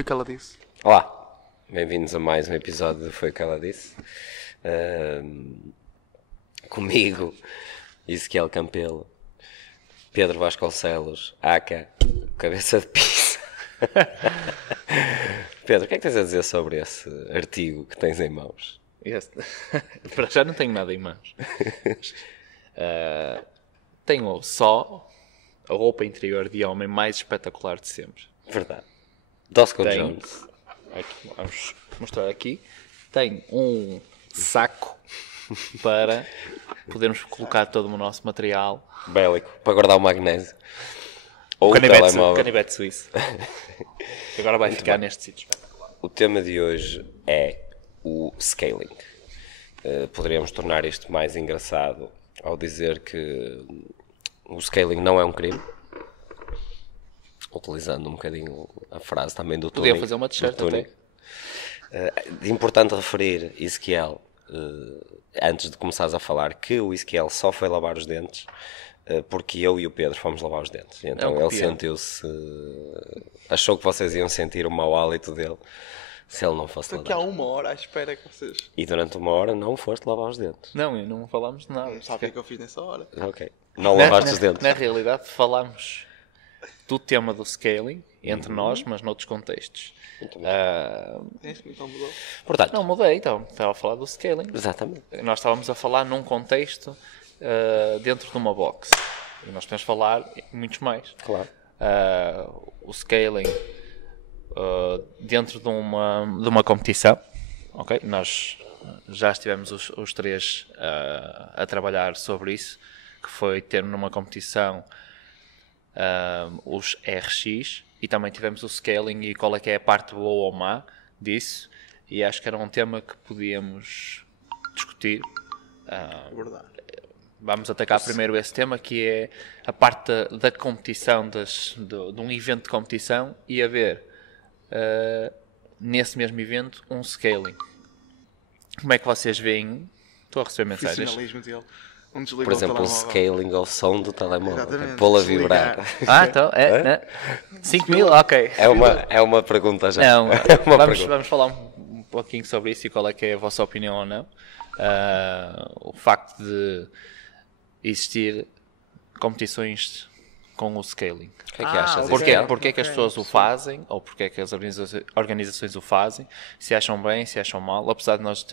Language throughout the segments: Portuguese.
Foi o que ela disse. Olá, bem-vindos a mais um episódio do Foi o que ela disse. Comigo, Ezequiel Campelo, Pedro Vasconcelos, Aka, Cabeça de Pizza. Pedro, o que é que tens a dizer sobre esse artigo que tens em mãos? Para já não tenho nada em mãos. Tenho só a roupa interior de homem mais espetacular de sempre. Verdade. Dosco Tenho, Jones. aqui, vamos mostrar aqui. Tenho um saco para podermos colocar todo o nosso material. Bélico, para guardar o magnésio. Ou o telemóvel. Canivete suíço. Que agora vai ficar neste sítio. O tema de hoje é o scaling. Poderíamos tornar isto mais engraçado ao dizer que o scaling não é um crime. Utilizando um bocadinho a frase também do Tony. Podia fazer uma t-shirt até. Importante referir, Ezequiel, antes de começares a falar, que o Ezequiel só foi lavar os dentes porque eu e o Pedro fomos lavar os dentes. Então ele sentiu-se... achou que vocês iam sentir o mau hálito dele se ele não fosse lavar. Estou aqui há 1 hora à espera que vocês... E durante 1 hora não foste lavar os dentes. Não, não falámos de nada. Não sabe o que é que eu fiz nessa hora. Ok. Não lavaste os dentes. Na realidade, falámos do tema do scaling entre nós, mas noutros contextos. Então mudou. Portanto, Não, mudei, então. Estava a falar do scaling. exatamente. Nós estávamos a falar num contexto dentro de uma box. E nós podemos falar em muitos mais. Claro. O scaling dentro de uma competição. Okay? Nós já estivemos os três a trabalhar sobre isso, que foi ter numa competição os RX, e também tivemos o scaling e qual é que é a parte boa ou má disso, e acho que era um tema que podíamos discutir. Verdade. Vamos atacar primeiro esse tema, que é a parte da competição, de um evento de competição, e haver nesse mesmo evento um scaling. Como é que vocês veem? Estou a receber mensagens. Profissionalismo dele. Por exemplo, um scaling ao som do telemóvel. Exatamente. Pô-lo a vibrar. Então, né? 5.000, ok. É uma pergunta já. Não, É uma pergunta. vamos falar um pouquinho sobre isso e qual é que é a vossa opinião ou não. O facto de existir competições com o scaling. O que é que achas? Porque é que as pessoas o fazem, ou porque é que as organizações o fazem, se acham bem, se acham mal, apesar de nós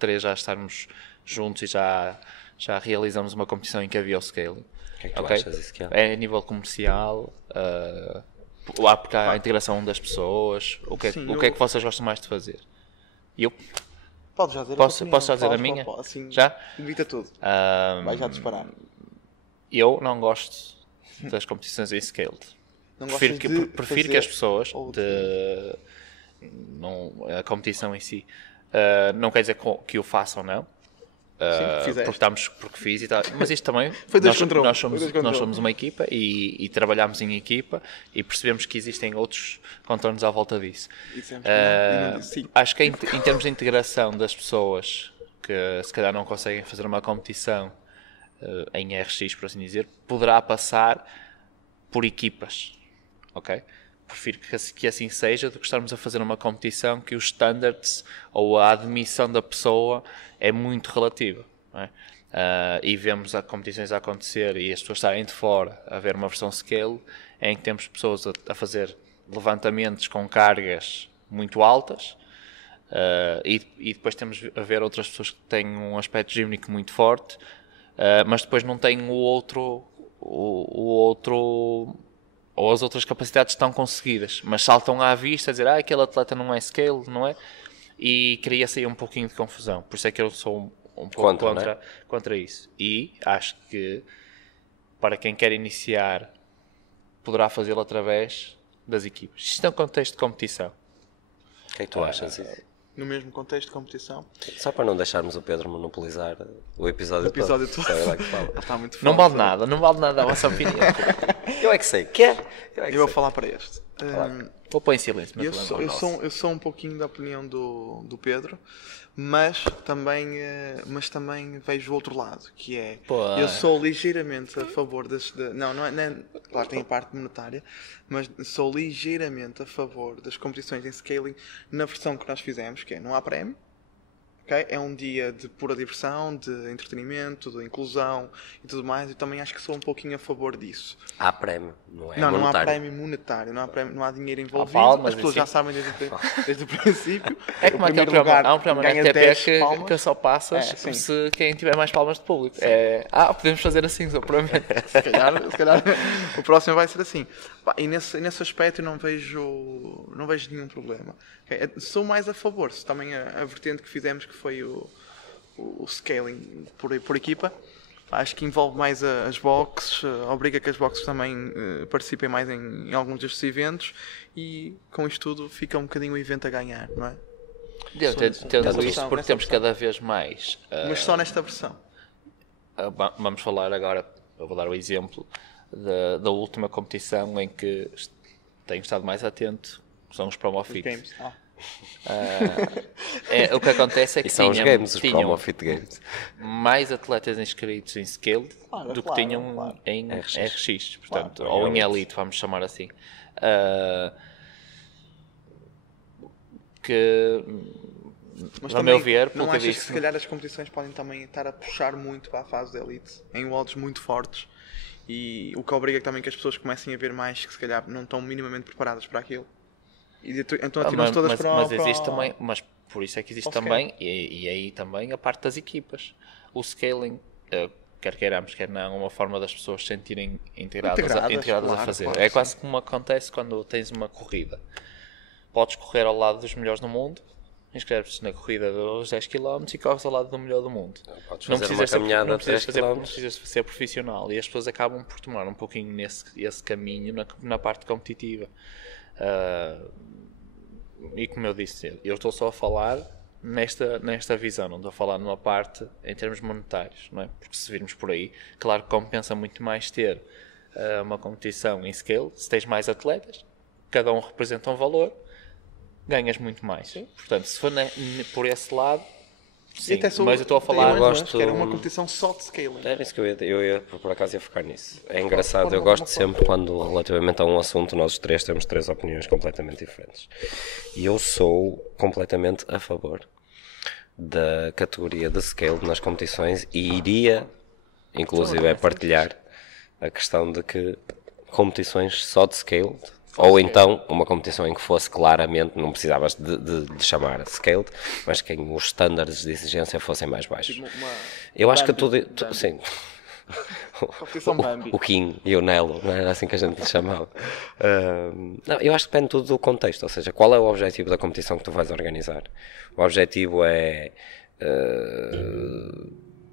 três já estarmos juntos e já realizamos uma competição em que havia o scaling. O que é que tu achas disso? É a nível comercial, porque há a integração das pessoas. O que é que vocês gostam mais de fazer? Eu Pode já dizer posso já dizer a minha? Assim, Já? invita tudo. Vai já disparar. Eu não gosto das competições em scaled. Não Prefiro que as pessoas a competição em si não quer dizer que o façam, não. Porque fiz e tal. Mas isto também Foi 2 contra 1. nós somos uma equipa e trabalhamos em equipa e percebemos que existem outros contornos à volta disso. Acho que em termos de integração das pessoas que se calhar não conseguem fazer uma competição em RX, por assim dizer, poderá passar por equipas, ok? Prefiro que assim seja do que estarmos a fazer uma competição que os standards ou a admissão da pessoa é muito relativa, não é? E vemos competições a acontecer e as pessoas estarem de fora a ver uma versão scale em que temos pessoas a fazer levantamentos com cargas muito altas e depois temos a ver outras pessoas que têm um aspecto gímnico muito forte, mas depois não têm o outro ou as outras capacidades estão conseguidas, mas saltam à vista a dizer aquele atleta não é scale, não é? E cria-se aí um pouquinho de confusão. Por isso é que eu sou um pouco contra isso. E acho que para quem quer iniciar poderá fazê-lo através das equipas. Isto é um contexto de competição. O que é que tu achas? No mesmo contexto de competição. Só para não deixarmos o Pedro monopolizar o episódio todo. Está muito não vale nada a vossa opinião. Eu é que sei. Eu vou falar para este. Vou pôr em silêncio. Eu sou um pouquinho da opinião do Pedro, mas também vejo o outro lado, que é... Eu sou ligeiramente a favor não é... Claro, tem a parte monetária, mas sou ligeiramente a favor das competições em scaling na versão que nós fizemos, que é não há prémio. Okay? É um dia de pura diversão, de entretenimento, de inclusão e tudo mais. Eu também acho que sou um pouquinho a favor disso. Há prémio, não é monetário. Não há prémio monetário, não há dinheiro envolvido. As pessoas já sabem desde o princípio. É como aquele programa, há um programa na RTP que só passas se quem tiver mais palmas de público. Podemos fazer assim, só para mim. Se calhar o próximo vai ser assim. E nesse aspecto eu não vejo nenhum problema. Okay? Sou mais a favor, se também a vertente que fizemos, que foi o scaling por equipa, acho que envolve mais as boxes, obriga que as boxes também participem mais em alguns destes eventos, e com isto tudo fica um bocadinho o evento a ganhar, não é? Tendo isto, porque temos cada vez mais... Mas só nesta versão. Vamos falar agora, eu vou dar o exemplo da última competição em que tenho estado mais atento, são os Promo Fit. O que acontece é que são os Promofit Games. Mais atletas inscritos em Scaled do que tinham em RX, portanto, ou em Elite, vamos chamar assim. Mas a meu ver, não achas que se calhar as competições podem também estar a puxar muito para a fase de Elite, em odds muito fortes, e o que obriga também que as pessoas comecem a ver mais que se calhar não estão minimamente preparadas para aquilo? E então atiram-se todas mas por isso é que existe também, e aí também a parte das equipas. O scaling, quer queiramos, quer não, uma forma das pessoas se sentirem integradas claro, a fazer. Claro, quase como acontece quando tens uma corrida. Podes correr ao lado dos melhores do mundo, inscreves-te na corrida dos 10 km e corres ao lado do melhor do mundo. Não precisas ser profissional, e as pessoas acabam por tomar um pouquinho esse caminho na parte competitiva. E como eu disse, eu estou só a falar nesta visão, não estou a falar numa parte em termos monetários, não é? Porque se virmos por aí, claro que compensa muito mais ter uma competição em scale, se tens mais atletas, cada um representa um valor, ganhas muito mais. Sim. Portanto, se for por esse lado, sim, mas eu estou a falar... que era uma competição só de scaling. Era isso que eu ia por acaso ia focar nisso. É engraçado, eu gosto sempre quando relativamente a um assunto nós três temos três opiniões completamente diferentes. E eu sou completamente a favor da categoria de scale nas competições, e iria inclusive partilhar a questão de que competições só de scale, ou então uma competição em que fosse claramente, não precisavas de chamar scaled, mas que os estándares de exigência fossem mais baixos. Eu acho que sim. O King e o Nelo, não era assim que a gente lhe chamava. Não, eu acho que depende tudo do contexto, ou seja, qual é o objetivo da competição que tu vais organizar? O objetivo é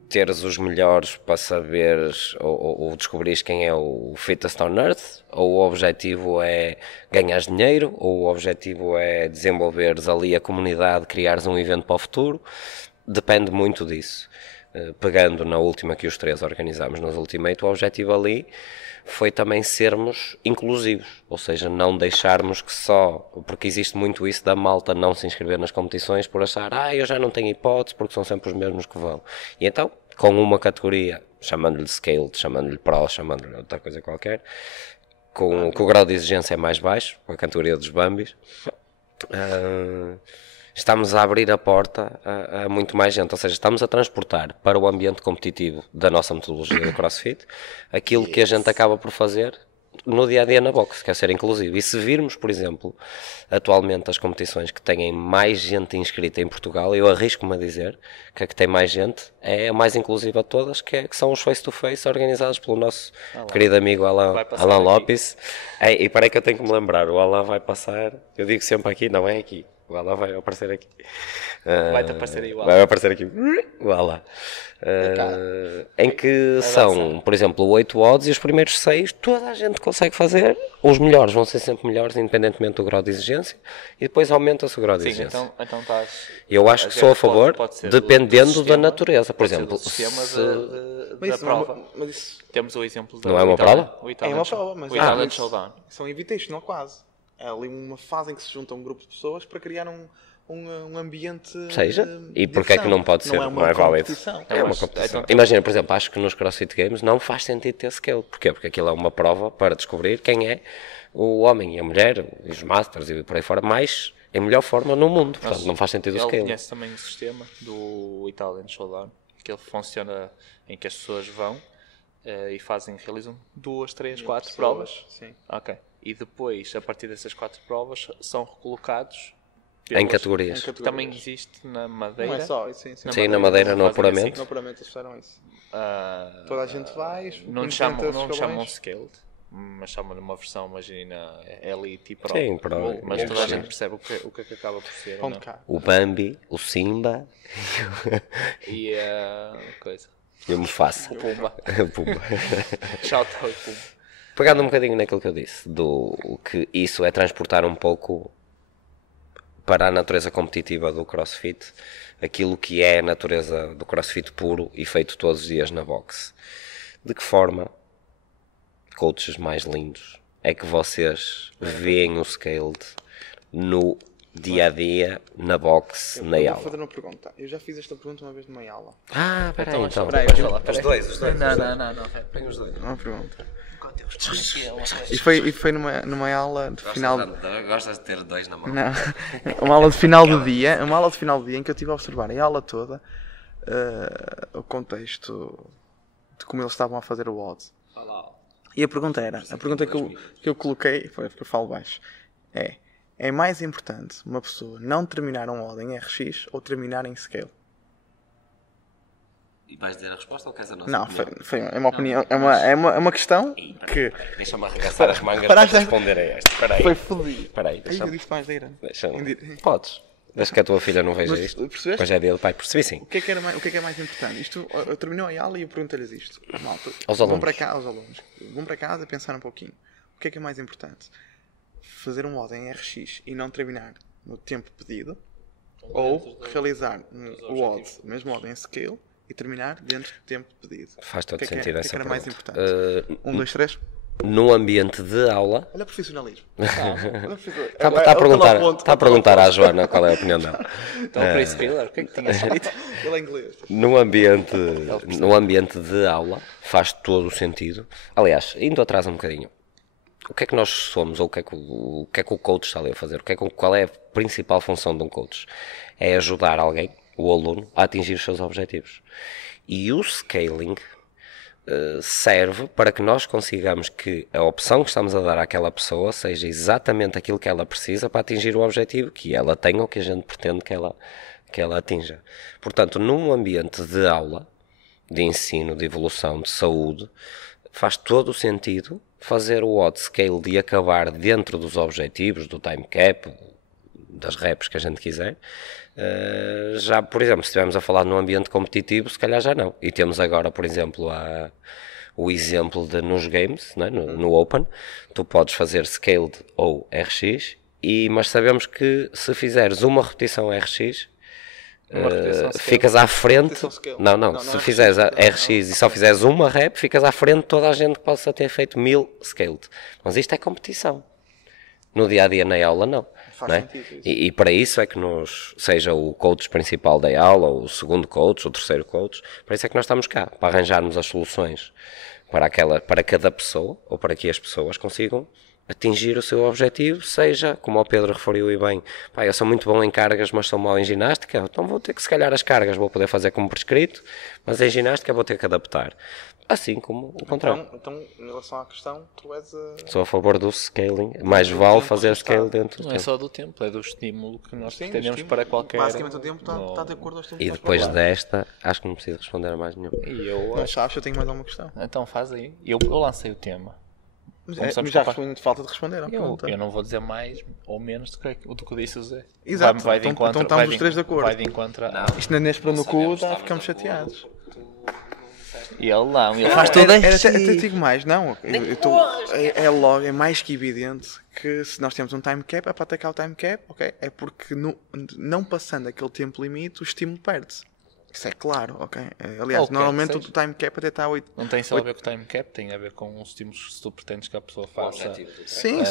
teres os melhores para saberes ou descobrires quem é o fittest on earth, ou o objetivo é ganhar dinheiro, ou o objetivo é desenvolveres ali a comunidade, criares um evento para o futuro. Depende muito disso. Pegando na última que os três organizámos nos Ultimate, o objetivo ali foi também sermos inclusivos, ou seja, não deixarmos que só, porque existe muito isso da malta não se inscrever nas competições por achar, eu já não tenho hipótese porque são sempre os mesmos que vão. E então, com uma categoria, chamando-lhe Scaled, chamando-lhe Pro, chamando-lhe outra coisa qualquer, com o grau de exigência é mais baixo, com a categoria dos Bambis, estamos a abrir a porta a muito mais gente, ou seja, estamos a transportar para o ambiente competitivo da nossa metodologia do CrossFit aquilo que a gente acaba por fazer no dia-a-dia na boxe, que é ser inclusivo. E se virmos, por exemplo, atualmente as competições que têm mais gente inscrita em Portugal, eu arrisco-me a dizer que a que tem mais gente é a mais inclusiva de todas, que são os face-to-face organizados pelo nosso querido amigo Alan Lopes. E parei que eu tenho que me lembrar, o Alan vai passar, eu digo sempre aqui, não é aqui. O Alá vai aparecer aqui. Vai-te aparecer aí o Alá. Vai aparecer aqui o Alá. Em que são, por exemplo, 8 odds e os primeiros 6 toda a gente consegue fazer. Os melhores vão ser sempre melhores, independentemente do grau de exigência, e depois aumenta-se o grau de exigência. Então estás... Eu acho que sou a favor, dependendo da natureza. Por exemplo, da prova. Temos o exemplo da não é uma prova? É uma prova, mas o Italian Showdown. São invitational quase. É ali uma fase em que se junta um grupo de pessoas para criar um ambiente. Seja, e porque é que não pode ser mais válido? É uma competição. Imagina, por exemplo, acho que nos CrossFit Games não faz sentido ter scale. Porquê? Porque aquilo é uma prova para descobrir quem é o homem e a mulher, e os masters e por aí fora, mais em melhor forma no mundo. Portanto, não faz sentido o scale. Ele conhece também o sistema do Italian Showdown, que ele funciona em que as pessoas vão e realizam 2, 3, 4 provas. Sim. Ok. E depois, a partir dessas 4 provas, são recolocados em categorias. Também existe na Madeira. Não é só, sim. Sim, na Madeira, no apuramento. Assim. No apuramento eles fizeram isso. Toda a gente vai. Não chamam Scaled, mas chamam-lhe uma versão, imagina, Elite e Pro. Sim, Pro. Mas toda a gente percebe o que acaba por ser. O Bambi, o Simba e a coisa. E o Mufasa. O Pumba. Pumba. Shout out Pumba. Pegando um bocadinho naquilo que eu disse, que isso é transportar um pouco para a natureza competitiva do CrossFit, aquilo que é a natureza do CrossFit puro e feito todos os dias na boxe. De que forma, coaches mais lindos, é que vocês veem o Scaled no dia a dia, na boxe, na aula? Vou fazer uma pergunta. Eu já fiz esta pergunta uma vez numa aula. Peraí, então. Os dois. Não. Põe os dois. Uma pergunta. E foi numa aula de final. Gostas de ter dois na mão? Não. Uma aula de final do dia. Uma aula de final do dia em que eu estive a observar a aula toda, o contexto de como eles estavam a fazer o WOD. E a pergunta que eu coloquei, foi porque eu falo baixo, é mais importante uma pessoa não terminar um WOD em RX ou terminar em Scale? E vais dizer a resposta ou queres a nossa não, opinião? É uma opinião. É uma questão que... Deixa-me arregaçar as mangas para responder a esta. Foi fodido. Peraí, eu disse mais da Irã. Podes. Desde que a tua filha não veja isto. Percebeste? Hoje é dele, pai. Percebi sim. O que é mais importante? Eu terminou a aula e eu perguntei-lhes isto. Malta, aos alunos. Aos alunos. Vão para casa pensar um pouquinho. O que é mais importante? Fazer um WOD em RX e não terminar no tempo pedido, ou realizar o WOD, o mesmo WOD em Scale, e terminar dentro do tempo pedido? Faz todo sentido essa pergunta. O que era mais importante? 1, 2, 3. No ambiente de aula... Olha o profissionalismo. Está a perguntar à Joana qual é a opinião dela. Então, o Chris Miller, o que é que tinha escrito? Ele é inglês. No ambiente de aula faz todo o sentido. Aliás, indo atrás um bocadinho, o que é que nós somos, ou o que é que o coach está ali a fazer? Qual é a principal função de um coach? É ajudar alguém, o aluno, a atingir os seus objetivos. E o scaling serve para que nós consigamos que a opção que estamos a dar àquela pessoa seja exatamente aquilo que ela precisa para atingir o objetivo que ela tem ou que a gente pretende que ela atinja. Portanto, num ambiente de aula, de ensino, de evolução, de saúde, faz todo o sentido fazer o WOD scale de acabar dentro dos objetivos, do time cap, das reps que a gente quiser. Já, por exemplo, se estivermos a falar num ambiente competitivo, se calhar já não. E temos agora, por exemplo, o exemplo de nos games, né? no Open, tu podes fazer scaled ou RX, mas sabemos que se fizeres uma repetição RX, ficas à frente. Não, se fizeres RX e só fizeres uma rep, ficas à frente de toda a gente que possa ter feito 1000 scaled. Mas isto é competição. No dia a dia, na aula, não. Não é? E para isso é que seja o coach principal da aula, ou o segundo coach, o terceiro coach, para isso é que nós estamos cá, para arranjarmos as soluções para cada pessoa, ou para que as pessoas consigam atingir o seu objetivo, seja, como o Pedro referiu e bem, eu sou muito bom em cargas, mas sou mau em ginástica, então vou ter que, se calhar, as cargas vou poder fazer como prescrito, mas em ginástica vou ter que adaptar. Assim como o contrário. Então, em relação à questão, tu és Sou a favor do scaling. Mais vale fazer scale dentro do tempo. Não é só do tempo, é do estímulo que nós pretendemos para qualquer... Basicamente o tempo está de acordo aos tempos. E depois desta, acho que não preciso responder a mais nenhum. Não sabes, eu tenho mais alguma questão. Então faz aí. Eu lancei o tema. Mas já respondi de falta de responder. Eu não vou dizer mais ou menos do que disse o Zé. Exato, então estamos os três de acordo. Vai de encontro. Isto neste para no cu, ficamos chateados. E ele faz tudo até digo mais, não. É mais que evidente que se nós temos um time cap, é para atacar o time cap, ok? É porque não passando aquele tempo limite, o estímulo perde-se. Isso é claro, ok. Aliás, normalmente o time cap até está a 8. Não tem só a ver com o time cap, tem a ver com os estímulos que tu pretendes que a pessoa faça. Sim.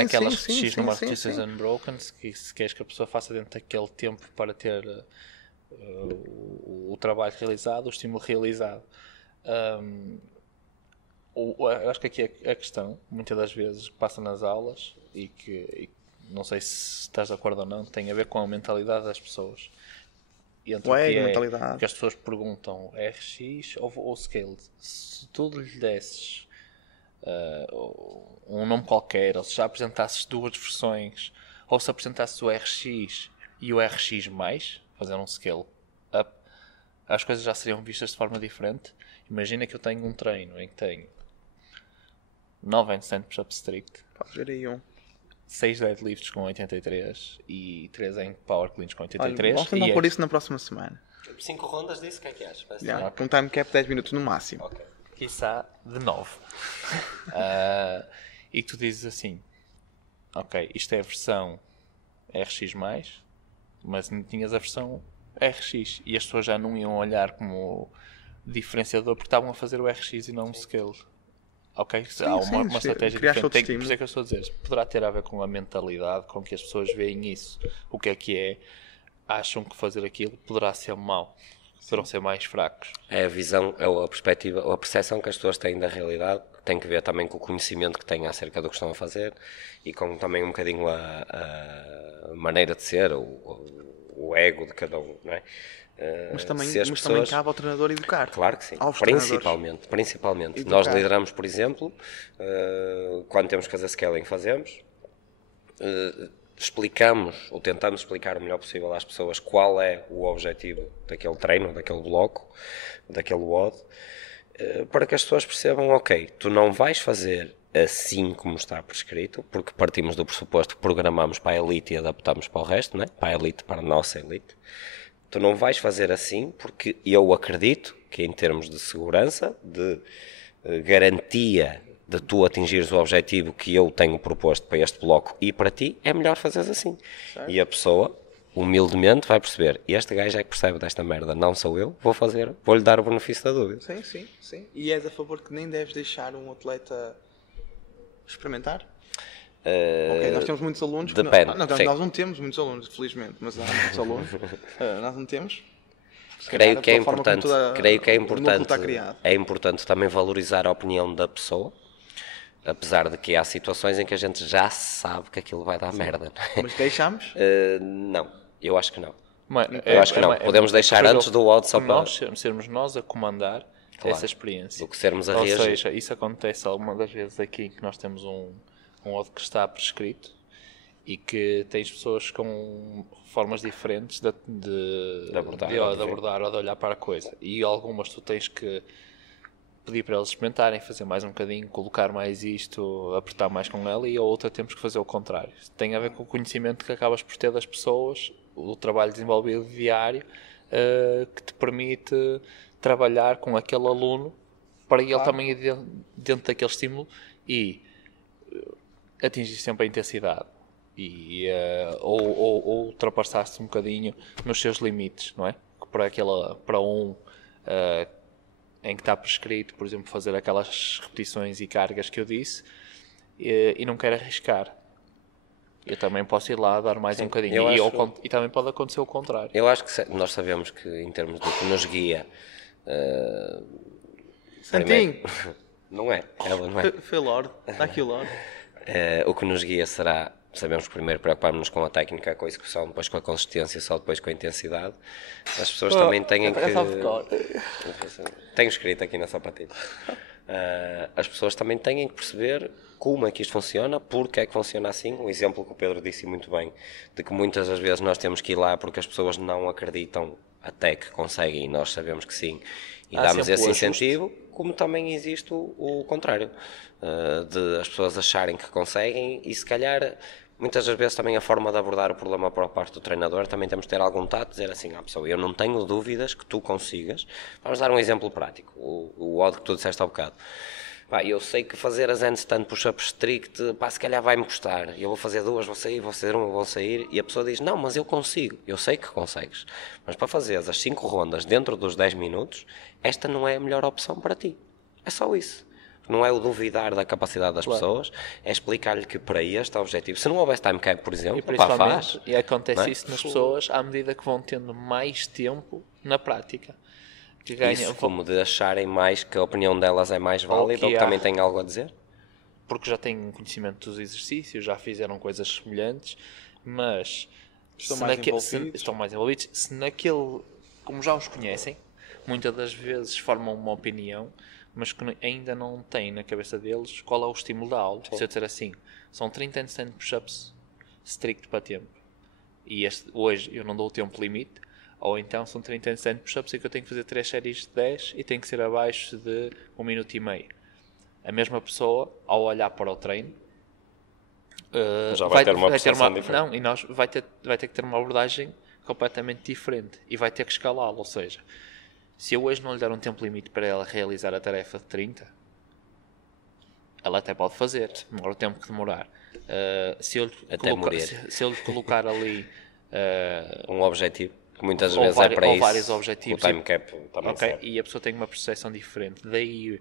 Aquelas X número de notícias unbroken, se queres que a pessoa faça dentro daquele tempo para ter o trabalho realizado, o estímulo realizado. Eu acho que aqui a questão, muitas das vezes, que passa nas aulas e que não sei se estás de acordo ou não, tem a ver com a mentalidade das pessoas. Entre mentalidade. Que as pessoas perguntam RX ou Scaled. Se tu lhe desses um nome qualquer, ou se já apresentasses duas versões, ou se apresentasses o RX e o RX+, fazer um Scale Up, as coisas já seriam vistas de forma diferente. Imagina que eu tenho um treino em que tenho 9 handstand push-up strict, pode ver aí 6 deadlifts com 83 e 3 em power cleans com 83. Vamos tentar pôr isso na próxima semana. 5 rondas disso, o que é que achas? Com um time cap 10 minutos no máximo. Okay. Quiçá de 9. E que tu dizes assim, ok, isto é a versão RX+, mas não tinhas a versão RX. E as pessoas já não iam olhar como diferenciador porque estavam a fazer o RX e não o Scale. Ok, há uma estratégia diferente. Por isso é que eu estou a dizer, poderá ter a ver com a mentalidade, com que as pessoas veem isso. O que é, acham que fazer aquilo poderá ser mau, poderão ser mais fracos. É a visão, é a perspectiva, a percepção que as pessoas têm da realidade, tem que ver também com o conhecimento que têm acerca do que estão a fazer e com também um bocadinho a maneira de ser, o ego de cada um, não é? Mas também cabe ao treinador educar. Claro que sim, principalmente. Nós lideramos, por exemplo, quando temos que fazer scaling, fazemos, explicamos ou tentamos explicar o melhor possível às pessoas qual é o objetivo daquele treino, daquele bloco, daquele WOD, para que as pessoas percebam, ok, tu não vais fazer assim como está prescrito, porque partimos do pressuposto que programamos para a elite e adaptamos para o resto, né? Para a elite, para a nossa elite. Tu não vais fazer assim porque eu acredito que em termos de segurança, de garantia de tu atingires o objetivo que eu tenho proposto para este bloco e para ti, é melhor fazeres assim. Certo. E a pessoa, humildemente, vai perceber, este gajo é que percebe desta merda, não sou eu, vou-lhe dar o benefício da dúvida. Sim. E és a favor que nem deves deixar um atleta experimentar? Ok, nós temos muitos alunos. Depende. Nós não temos muitos alunos, felizmente, mas há muitos alunos. Nós não temos. Creio que é importante também valorizar a opinião da pessoa, apesar de que há situações em que a gente já sabe que aquilo vai dar merda. Mas deixamos? Não, eu acho que não. Eu acho que não. Podemos deixar antes do WOD só para sermos nós a comandar essa experiência. Do que sermos a reagir. Ou seja, isso acontece algumas das vezes aqui que nós temos um WOD que está prescrito e que tens pessoas com formas diferentes de abordar ou de olhar para a coisa. E algumas tu tens que pedir para eles experimentarem, fazer mais um bocadinho, colocar mais isto, apertar mais com ela, e a outra temos que fazer o contrário. Tem a ver com o conhecimento que acabas por ter das pessoas, o trabalho desenvolvido diário, que te permite trabalhar com aquele aluno para ele também ir dentro daquele estímulo e atingir sempre a intensidade ou ultrapassar-se um bocadinho nos seus limites, não é? Para em que está prescrito, por exemplo, fazer aquelas repetições e cargas que eu disse e não quero arriscar. Eu também posso ir lá dar mais um bocadinho e também pode acontecer o contrário. Eu acho que nós sabemos que em termos do que nos guia Santinho! Não é, ela não é. Foi Lorde, está aqui o Lorde. O que nos guia será, sabemos que primeiro preocupamos-nos com a técnica, com a execução, depois com a consistência, só depois com a intensidade. As pessoas também têm que... Tenho escrito aqui na sapatilha. As pessoas também têm que perceber como é que isto funciona, porque é que funciona assim. Um exemplo que o Pedro disse muito bem, de que muitas das vezes nós temos que ir lá porque as pessoas não acreditam até que conseguem e nós sabemos que sim, e damos esse incentivo, como também existe o contrário, de as pessoas acharem que conseguem e se calhar muitas das vezes também a forma de abordar o problema por parte do treinador também temos de ter algum tato, dizer assim à pessoa, eu não tenho dúvidas que tu consigas. Vamos dar um exemplo prático, o WOD que tu disseste há bocado. Pá, eu sei que fazer as handstand push-up strict, pá, se calhar vai-me custar. Eu vou fazer 2, vou sair, vou fazer 1, vou sair. E a pessoa diz, não, mas eu consigo. Eu sei que consegues. Mas para fazer as 5 rondas dentro dos 10 minutos, esta não é a melhor opção para ti. É só isso. Não é o duvidar da capacidade das pessoas, é explicar-lhe que para este objetivo, se não houvesse time cap, por exemplo, faz. E acontece isso nas pessoas à medida que vão tendo mais tempo na prática. Que ganham, isso como de acharem mais que a opinião delas é mais válida ou que também têm algo a dizer? Porque já têm conhecimento dos exercícios, já fizeram coisas semelhantes, mas estão mais envolvidos. Se naquele, como já os conhecem, muitas das vezes formam uma opinião, mas que ainda não têm na cabeça deles qual é o estímulo da aula. Se eu disser assim, são 30 handstand push-ups strict para tempo, e hoje eu não dou o tempo limite, ou então são 30 handstand push-ups e que eu tenho que fazer 3 séries de 10 e tem que ser abaixo de 1 minuto e meio. A mesma pessoa, ao olhar para o treino, já vai ter uma percepção diferente. Não, e vai ter que ter uma abordagem completamente diferente e vai ter que escalá-lo, ou seja, se eu hoje não lhe der um tempo limite para ela realizar a tarefa de 30, ela até pode fazer, demora o tempo que demorar. Se eu lhe colocar ali um objetivo, que muitas vezes é para isso, vários objetivos, o time cap também serve. E a pessoa tem uma percepção diferente. Daí,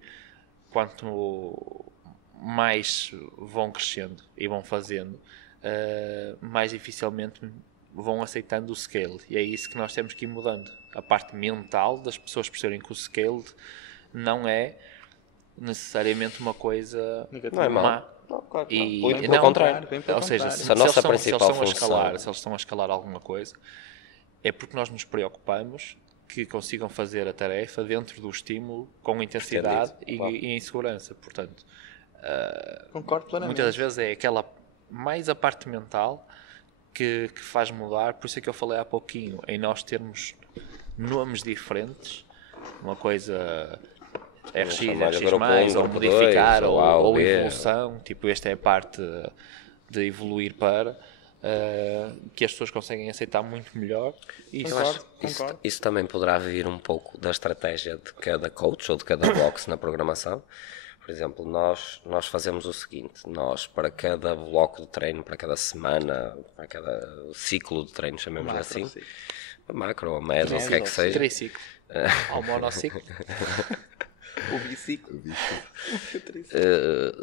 quanto mais vão crescendo e vão fazendo, mais dificilmente vão aceitando o scale, e é isso que nós temos que ir mudando. A parte mental das pessoas perceberem que o scale não é necessariamente uma coisa má. Não, claro, e pelo contrário. Ou seja, se eles estão a escalar alguma coisa, é porque nós nos preocupamos que consigam fazer a tarefa dentro do estímulo com intensidade e em segurança. Portanto, concordo plenamente. Muitas das vezes é mais a parte mental que faz mudar. Por isso é que eu falei há pouquinho em nós termos nomes diferentes, uma coisa RX, RX+, ou modificar, ou evolução, tipo, esta é a parte de evoluir para, que as pessoas conseguem aceitar muito melhor. Isso também poderá vir um pouco da estratégia de cada coach ou de cada box na programação. Por exemplo, nós fazemos o seguinte, nós para cada bloco de treino, para cada semana, para cada ciclo de treino, chamemos assim, macro ou meso, o que é que seja. Triciclo, ou monociclo. O biciclo.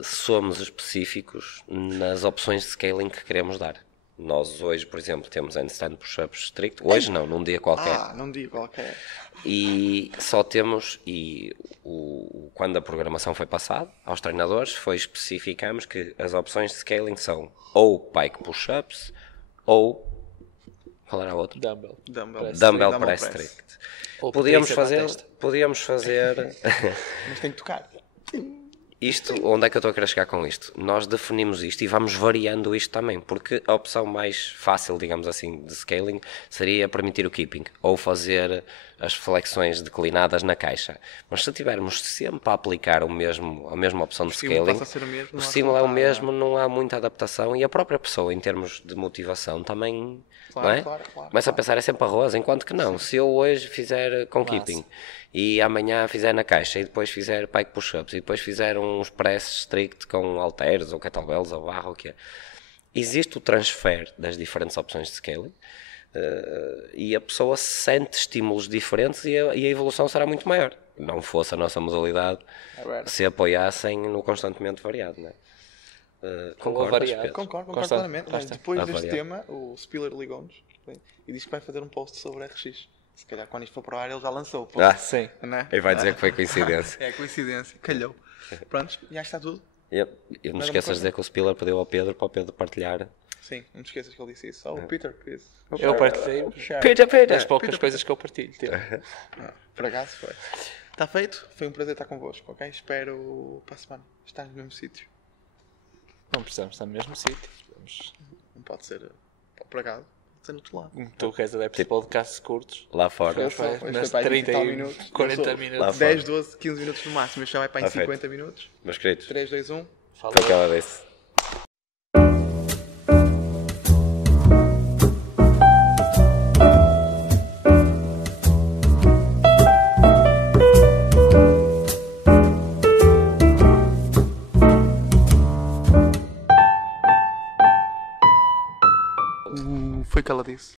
Somos específicos nas opções de scaling que queremos dar. Nós hoje, por exemplo, temos handstand push-ups strict. Hoje não, num dia qualquer. Num dia qualquer. E só temos, quando a programação foi passada aos treinadores, especificamos que as opções de scaling são ou pike push-ups ou, qual era a outra? Dumbbell press strict. Podíamos fazer mas tem que tocar. Isto, onde é que eu estou a querer chegar com isto? Nós definimos isto e vamos variando isto também, porque a opção mais fácil, digamos assim, de scaling seria permitir o keeping, ou fazer as flexões declinadas na caixa. Mas se tivermos sempre a aplicar a mesma opção de scaling, o estímulo é o mesmo, não há muita adaptação, e a própria pessoa, em termos de motivação, também começa a pensar, é sempre arroz, enquanto que não. Se eu hoje fizer com keeping, e amanhã fizer na caixa, e depois fizer pike push-ups, e depois fizer uns press strict com halteres, ou kettlebells, ou barra, ou o que é. Existe o transfer das diferentes opções de scaling, e a pessoa sente estímulos diferentes e a evolução será muito maior. Não fosse a nossa modalidade se apoiassem no constantemente variado, não é? Concordo plenamente. Depois deste tema, o Spiller ligou-nos e disse que vai fazer um post sobre RX. Se calhar quando isto for para o ar ele já lançou. Sim. E vai dizer que foi coincidência. É coincidência. Calhou. Pronto, já está tudo. E não esqueças de dizer que o Spiller pediu ao Pedro para o Pedro partilhar. Sim, não te esqueças que ele disse isso. Peter, please. Eu partilhei. Peter. Das poucas coisas que eu partilho. Por acaso foi. Está feito. Foi um prazer estar convosco, ok? Espero para a semana estar no mesmo sítio. Não precisamos estar no mesmo sítio. Não pode ser por acaso. Pode ser no outro lado. Tu queres adeptos de podcasts curtos? Lá fora. Mas 30 minutos. 40 minutos. 10, 12, 15 minutos no máximo. Este já vai para em 50 minutos. Meus queridos. 3, 2, 1. Foi o que ela disse. disso.